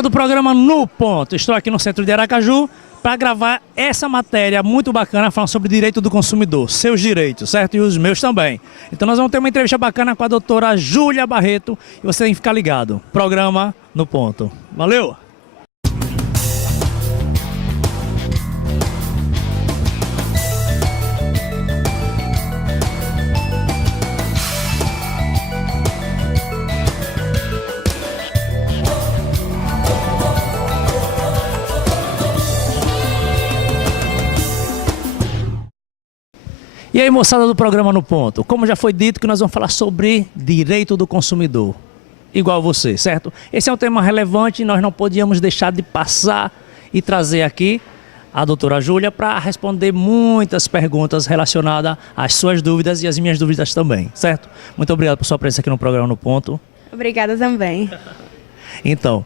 Galera do programa No Ponto, estou aqui no centro de Aracaju para gravar essa matéria muito bacana falando sobre direito do consumidor, seus direitos, certo? E os meus também. Então nós vamos ter uma entrevista bacana com a doutora Júlia Barreto e você tem que ficar ligado. Programa No Ponto. Valeu! E aí, moçada do programa No Ponto, como já foi dito que nós vamos falar sobre direito do consumidor, igual você, certo? Esse é um tema relevante e nós não podíamos deixar de passar e trazer aqui a doutora Júlia para responder muitas perguntas relacionadas às suas dúvidas e às minhas dúvidas também, certo? Muito obrigado por sua presença aqui no programa No Ponto. Obrigada também. Então,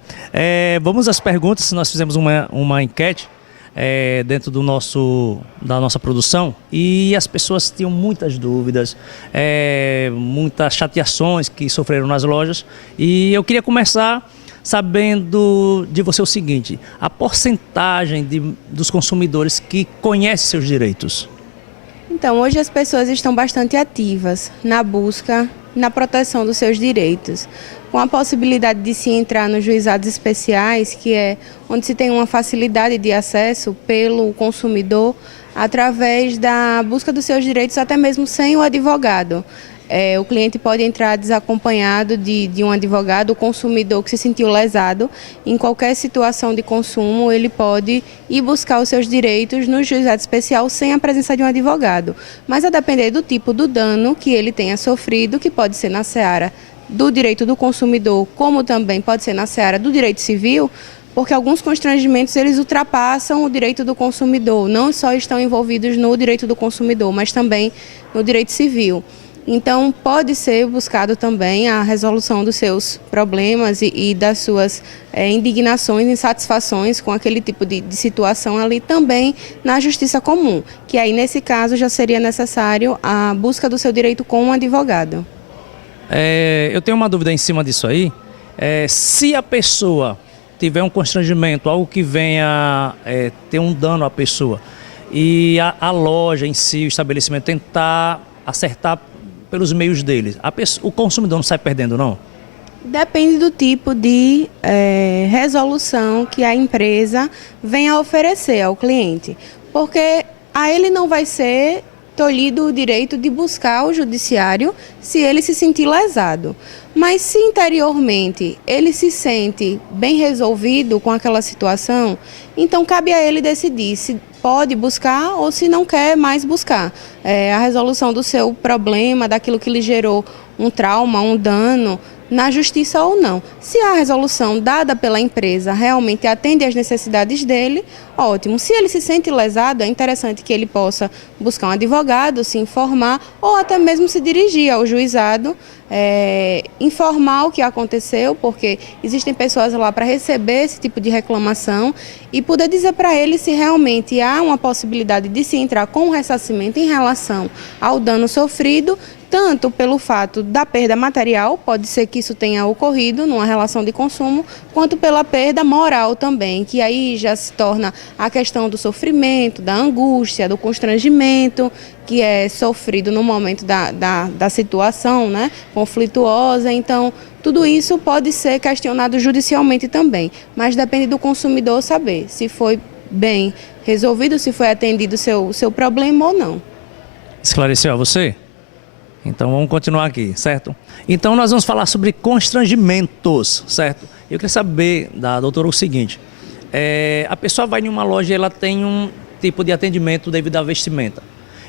vamos às perguntas. Nós fizemos uma enquete dentro da nossa produção e as pessoas tinham muitas dúvidas, muitas chateações que sofreram nas lojas, e eu queria começar sabendo de você o seguinte: a porcentagem dos consumidores que conhecem seus direitos. Então, hoje as pessoas estão bastante ativas na busca, na proteção dos seus direitos, com a possibilidade de se entrar nos juizados especiais, que é onde se tem uma facilidade de acesso pelo consumidor através da busca dos seus direitos, até mesmo sem o advogado. O cliente pode entrar desacompanhado de um advogado, o consumidor que se sentiu lesado, em qualquer situação de consumo, ele pode ir buscar os seus direitos no juizado especial sem a presença de um advogado. Mas a depender do tipo do dano que ele tenha sofrido, que pode ser na seara do direito do consumidor, como também pode ser na seara do direito civil, porque alguns constrangimentos eles ultrapassam o direito do consumidor, não só estão envolvidos no direito do consumidor, mas também no direito civil. Então, pode ser buscado também a resolução dos seus problemas e das suas indignações, insatisfações com aquele tipo de situação ali também na justiça comum, que aí nesse caso já seria necessário a busca do seu direito com um advogado. Eu tenho uma dúvida em cima disso aí. Se a pessoa tiver um constrangimento, algo que venha ter um dano à pessoa, e a loja em si, o estabelecimento, tentar acertar pelos meios deles, o consumidor não sai perdendo, não? Depende do tipo de resolução que a empresa venha a oferecer ao cliente, porque a ele não vai ser tolhido o direito de buscar o judiciário se ele se sentir lesado. Mas se interiormente ele se sente bem resolvido com aquela situação, então cabe a ele decidir se pode buscar ou se não quer mais buscar a resolução do seu problema, daquilo que lhe gerou um trauma, um dano, na justiça ou não. Se a resolução dada pela empresa realmente atende às necessidades dele, ótimo. Se ele se sente lesado, é interessante que ele possa buscar um advogado, se informar ou até mesmo se dirigir ao juizado, informar o que aconteceu, porque existem pessoas lá para receber esse tipo de reclamação e poder dizer para ele se realmente há uma possibilidade de se entrar com um ressarcimento em relação ao dano sofrido, tanto pelo fato da perda material, pode ser que isso tenha ocorrido numa relação de consumo, quanto pela perda moral também, que aí já se torna a questão do sofrimento, da angústia, do constrangimento, que é sofrido no momento da situação, né, conflituosa. Então, tudo isso pode ser questionado judicialmente também, mas depende do consumidor saber se foi bem resolvido, se foi atendido o seu problema ou não. Esclareceu a você? Então vamos continuar aqui, certo? Então nós vamos falar sobre constrangimentos, certo? Eu queria saber da doutora o seguinte: a pessoa vai em uma loja e ela tem um tipo de atendimento devido à vestimenta.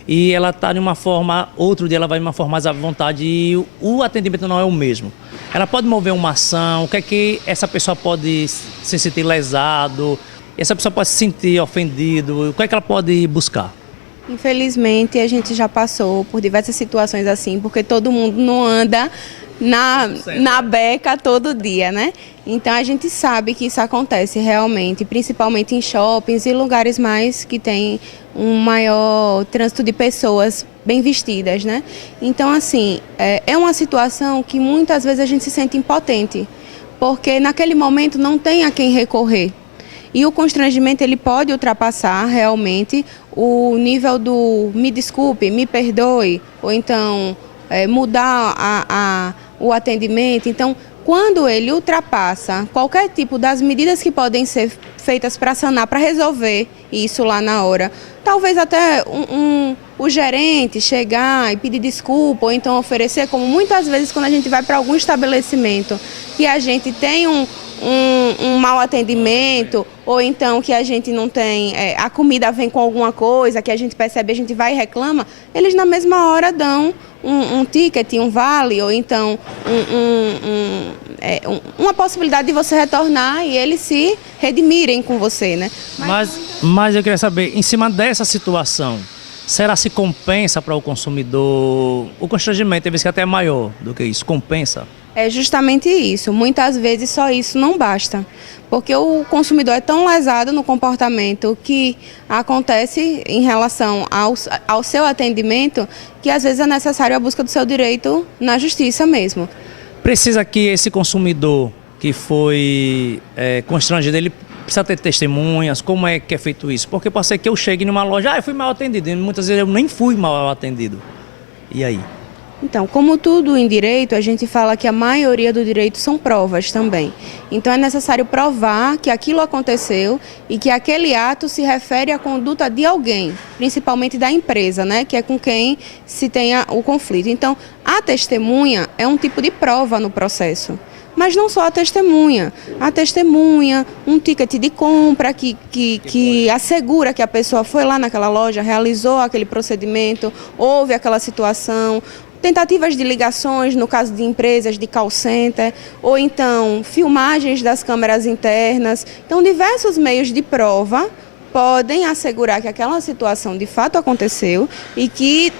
E ela está de uma forma, outro dia ela vai de uma forma mais à vontade e o atendimento não é o mesmo. Ela pode mover uma ação, o que é que essa pessoa pode se sentir lesado, essa pessoa pode se sentir ofendido, o que é que ela pode buscar? Infelizmente, a gente já passou por diversas situações assim, porque todo mundo não anda na beca todo dia, né? Então a gente sabe que isso acontece realmente, principalmente em shoppings e lugares mais que tem um maior trânsito de pessoas bem vestidas, né? Então assim, é uma situação que muitas vezes a gente se sente impotente, porque naquele momento não tem a quem recorrer. E o constrangimento ele pode ultrapassar realmente o nível do me desculpe, me perdoe, ou então mudar o atendimento. Então, quando ele ultrapassa qualquer tipo das medidas que podem ser feitas para sanar, para resolver isso lá na hora, talvez até o gerente chegar e pedir desculpa, ou então oferecer, como muitas vezes quando a gente vai para algum estabelecimento, que a gente tem um mau atendimento, ou então que a gente não tem, a comida vem com alguma coisa, que a gente percebe, a gente vai e reclama, eles na mesma hora dão um ticket, um vale, ou então uma possibilidade de você retornar e eles se redimirem com você, né? Mas eu queria saber, em cima dessa situação, será se compensa para o consumidor o constrangimento, tem vezes que até é maior do que isso, compensa? É justamente isso. Muitas vezes só isso não basta, porque o consumidor é tão lesado no comportamento que acontece em relação ao seu atendimento, que às vezes é necessário a busca do seu direito na justiça mesmo. Precisa que esse consumidor que foi constrangido, ele precisa ter testemunhas, como é que é feito isso? Porque pode ser que eu chegue numa loja, eu fui mal atendido, e muitas vezes eu nem fui mal atendido. E aí? Então, como tudo em direito, a gente fala que a maioria do direito são provas também. Então, é necessário provar que aquilo aconteceu e que aquele ato se refere à conduta de alguém, principalmente da empresa, né, que é com quem se tenha o conflito. Então, a testemunha é um tipo de prova no processo. Mas não só a testemunha, um ticket de compra que assegura que a pessoa foi lá naquela loja, realizou aquele procedimento, houve aquela situação, tentativas de ligações, no caso de empresas de call center, ou então filmagens das câmeras internas. Então, diversos meios de prova podem assegurar que aquela situação de fato aconteceu e que,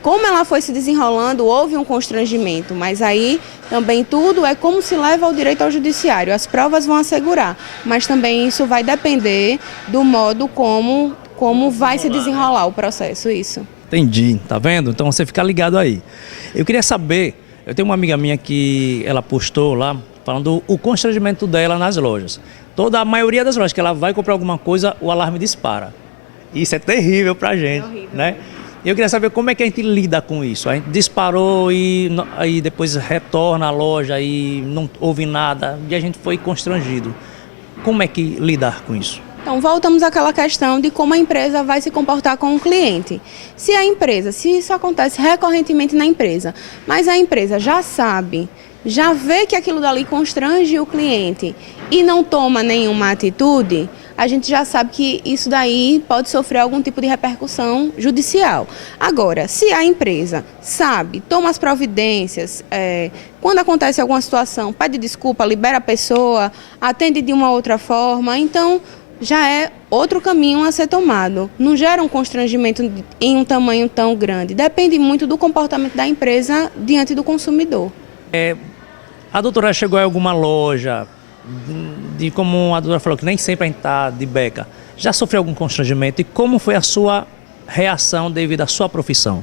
como ela foi se desenrolando, houve um constrangimento, mas aí também tudo é como se leva o direito ao judiciário. As provas vão assegurar, mas também isso vai depender do modo como vai se desenrolar o processo, isso. Entendi, tá vendo? Então você fica ligado aí. Eu queria saber, eu tenho uma amiga minha que ela postou lá, falando o constrangimento dela nas lojas. A maioria das lojas que ela vai comprar alguma coisa, o alarme dispara. Isso é terrível pra gente, né? Eu queria saber como é que a gente lida com isso. A gente disparou e aí depois retorna à loja e não houve nada e a gente foi constrangido. Como é que lidar com isso? Então, voltamos àquela questão de como a empresa vai se comportar com o cliente. Se isso acontece recorrentemente na empresa, mas a empresa já sabe, já vê que aquilo dali constrange o cliente e não toma nenhuma atitude, a gente já sabe que isso daí pode sofrer algum tipo de repercussão judicial. Agora, se a empresa sabe, toma as providências, quando acontece alguma situação, pede desculpa, libera a pessoa, atende de uma outra forma, então já é outro caminho a ser tomado. Não gera um constrangimento em um tamanho tão grande. Depende muito do comportamento da empresa diante do consumidor. A doutora chegou em alguma loja, como a doutora falou, que nem sempre a gente está de beca. Já sofreu algum constrangimento? E como foi a sua reação devido à sua profissão?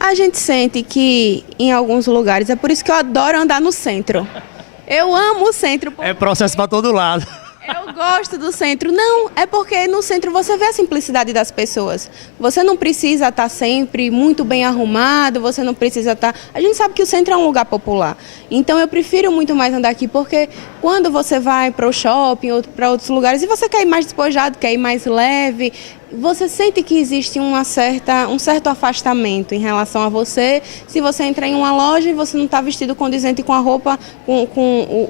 A gente sente que em alguns lugares, é por isso que eu adoro andar no centro. Eu amo o centro. É processo para todo lado. Eu gosto do centro. Não, é porque no centro você vê a simplicidade das pessoas. Você não precisa estar sempre muito bem arrumado, você não precisa estar... A gente sabe que o centro é um lugar popular. Então eu prefiro muito mais andar aqui, porque quando você vai para o shopping ou para outros lugares e você quer ir mais despojado, quer ir mais leve, você sente que existe um certo afastamento em relação a você. Se você entra em uma loja e você não está vestido condizente com a roupa, com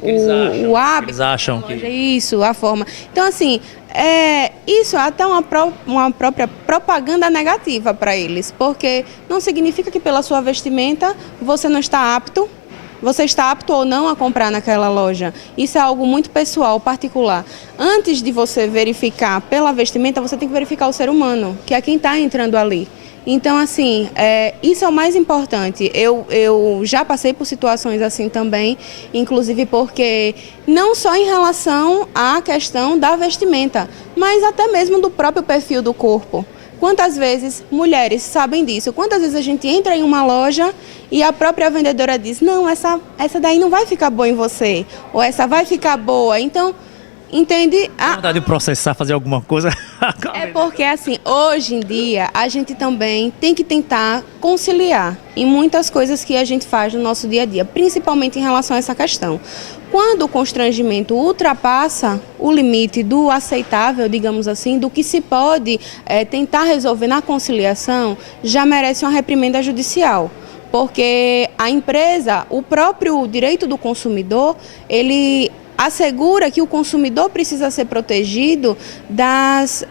o hábito. Eles acham que... Isso, a forma. Então, assim, isso é até uma própria propaganda negativa para eles, porque não significa que pela sua vestimenta você não está apto. Você está apto ou não a comprar naquela loja. Isso é algo muito pessoal, particular. antes de você verificar pela vestimenta, você tem que verificar o ser humano, que é quem está entrando ali. Então, assim, isso é o mais importante. Eu já passei por situações assim também, inclusive porque não só em relação à questão da vestimenta, mas até mesmo do próprio perfil do corpo. Quantas vezes mulheres sabem disso? Quantas vezes a gente entra em uma loja e a própria vendedora diz, não, essa daí não vai ficar boa em você, ou essa vai ficar boa. Então, entende? A vontade de processar, fazer alguma coisa. É porque, assim, hoje em dia, a gente também tem que tentar conciliar em muitas coisas que a gente faz no nosso dia a dia, principalmente em relação a essa questão. Quando o constrangimento ultrapassa o limite do aceitável, digamos assim, do que se pode tentar resolver na conciliação, já merece uma reprimenda judicial. Porque a empresa, o próprio direito do consumidor, ele assegura que o consumidor precisa ser protegido das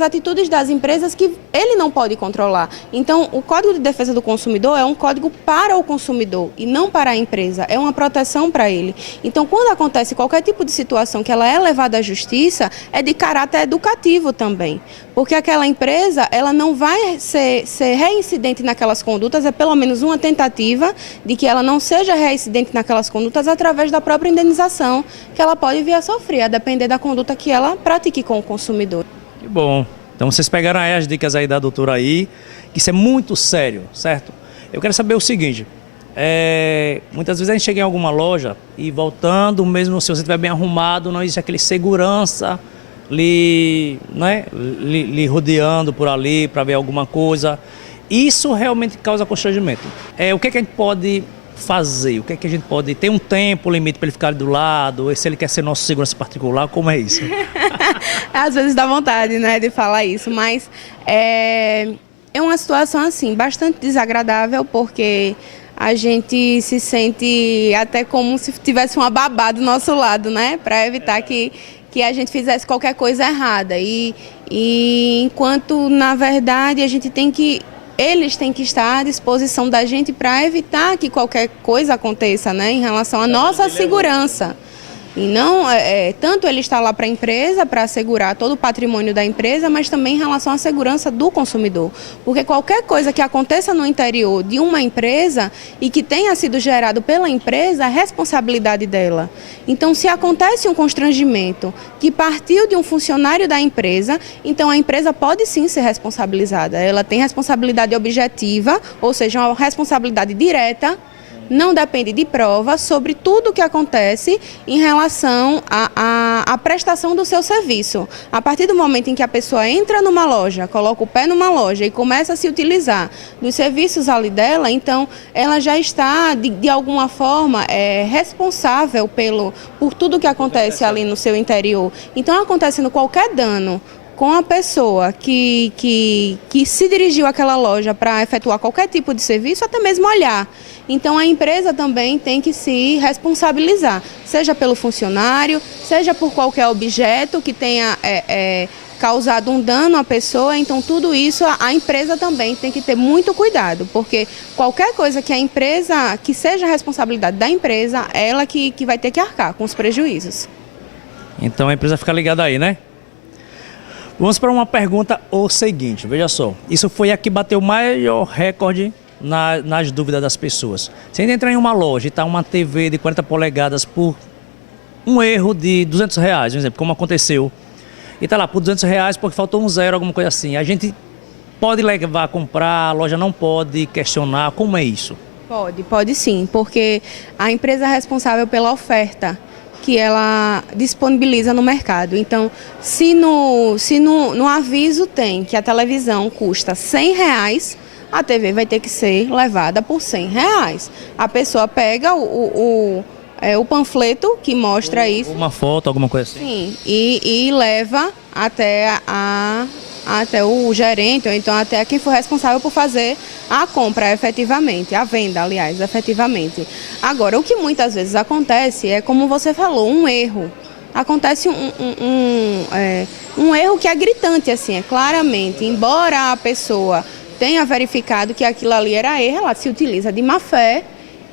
atitudes das empresas que ele não pode controlar. Então, o Código de Defesa do Consumidor é um código para o consumidor e não para a empresa, é uma proteção para ele. Então, quando acontece qualquer tipo de situação que ela é levada à justiça, é de caráter educativo também, porque aquela empresa ela não vai ser reincidente naquelas condutas, é pelo menos uma tentativa de que ela não seja reincidente naquelas condutas através da própria indenização que ela pode vir a sofrer, a depender da conduta que ela pratique com o consumidor. Que bom. Então vocês pegaram aí as dicas aí da doutora aí, que isso é muito sério, certo? Eu quero saber o seguinte, muitas vezes a gente chega em alguma loja e voltando, mesmo se você estiver bem arrumado, não existe aquele segurança lhe rodeando por ali para ver alguma coisa. Isso realmente causa constrangimento. O que é que a gente pode fazer? O que é que a gente pode... Tem um tempo limite para ele ficar ali do lado? Ou se ele quer ser nosso segurança particular, como é isso? Às vezes dá vontade, né, de falar isso, mas é uma situação assim, bastante desagradável, porque a gente se sente até como se tivesse uma babá do nosso lado, né, para evitar que a gente fizesse qualquer coisa errada. E enquanto, na verdade, eles têm que estar à disposição da gente para evitar que qualquer coisa aconteça, né, em relação à nossa segurança. E não, tanto ele está lá para a empresa, para assegurar todo o patrimônio da empresa, mas também em relação à segurança do consumidor. Porque qualquer coisa que aconteça no interior de uma empresa e que tenha sido gerado pela empresa, é responsabilidade dela. Então, se acontece um constrangimento que partiu de um funcionário da empresa, então a empresa pode sim ser responsabilizada. Ela tem responsabilidade objetiva, ou seja, uma responsabilidade direta, não depende de prova sobre tudo o que acontece em relação à prestação do seu serviço. A partir do momento em que a pessoa entra numa loja, coloca o pé numa loja e começa a se utilizar dos serviços ali dela, então ela já está, de alguma forma, responsável por tudo que acontece ali no seu interior. Então, acontecendo qualquer dano com a pessoa que se dirigiu àquela loja para efetuar qualquer tipo de serviço, até mesmo olhar. Então, a empresa também tem que se responsabilizar, seja pelo funcionário, seja por qualquer objeto que tenha causado um dano à pessoa. Então, tudo isso a empresa também tem que ter muito cuidado, porque qualquer coisa que seja responsabilidade da empresa, ela que vai ter que arcar com os prejuízos. Então, a empresa fica ligada aí, né? Vamos para uma pergunta o seguinte, veja só, isso foi a que bateu o maior recorde nas dúvidas das pessoas. Se a gente entrar em uma loja e está uma TV de 40 polegadas por um erro de R$200, por exemplo, como aconteceu, e está lá por R$200 porque faltou um zero, alguma coisa assim, a gente pode levar a comprar, a loja não pode questionar, como é isso? Pode sim, porque a empresa é responsável pela oferta que ela disponibiliza no mercado. Então, se no aviso tem que a televisão custa R$100, a TV vai ter que ser levada por R$100. A pessoa pega o panfleto que mostra isso. Uma foto, alguma coisa assim? Sim, e leva até o gerente, ou então até quem for responsável por fazer a compra efetivamente, a venda, aliás, efetivamente. Agora, o que muitas vezes acontece é, como você falou, um erro. Acontece um erro que é gritante, assim, claramente. Embora a pessoa tenha verificado que aquilo ali era erro, ela se utiliza de má fé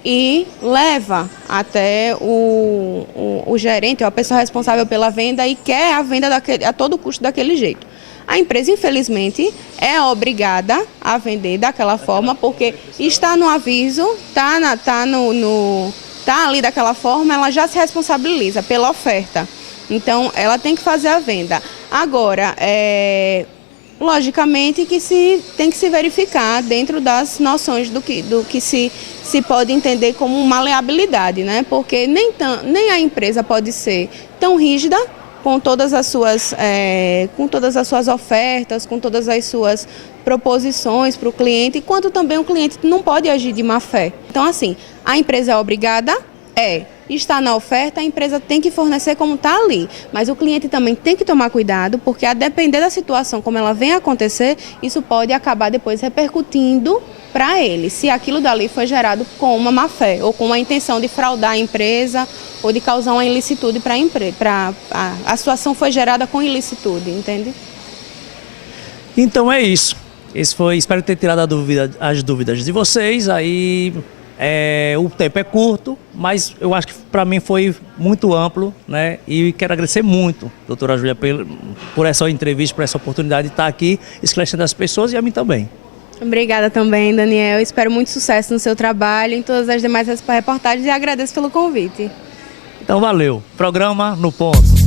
e leva até o gerente, ou a pessoa responsável pela venda, e quer a venda a todo custo daquele jeito. A empresa, infelizmente, é obrigada a vender daquela forma, porque está no aviso, tá ali daquela forma, ela já se responsabiliza pela oferta. Então, ela tem que fazer a venda. Agora, logicamente que tem que se verificar dentro das noções do que se pode entender como maleabilidade, né? Porque nem a empresa pode ser tão rígida com todas as suas ofertas, com todas as suas proposições para o cliente, quanto também o cliente não pode agir de má fé. Então, assim, a empresa é obrigada? Está na oferta, a empresa tem que fornecer como está ali. Mas o cliente também tem que tomar cuidado, porque a depender da situação como ela vem a acontecer, isso pode acabar depois repercutindo para ele, se aquilo dali foi gerado com uma má fé, ou com uma intenção de fraudar a empresa, ou de causar uma ilicitude para a empresa. A situação foi gerada com ilicitude, entende? Então é isso. Espero ter tirado as dúvidas de vocês. Aí o tempo é curto, mas eu acho que para mim foi muito amplo, né? E quero agradecer muito, doutora Júlia, por essa entrevista, por essa oportunidade de estar aqui esclarecendo as pessoas e a mim também. Obrigada também, Daniel. Espero muito sucesso no seu trabalho, em todas as demais reportagens, e agradeço pelo convite. Então valeu. Programa No Ponto.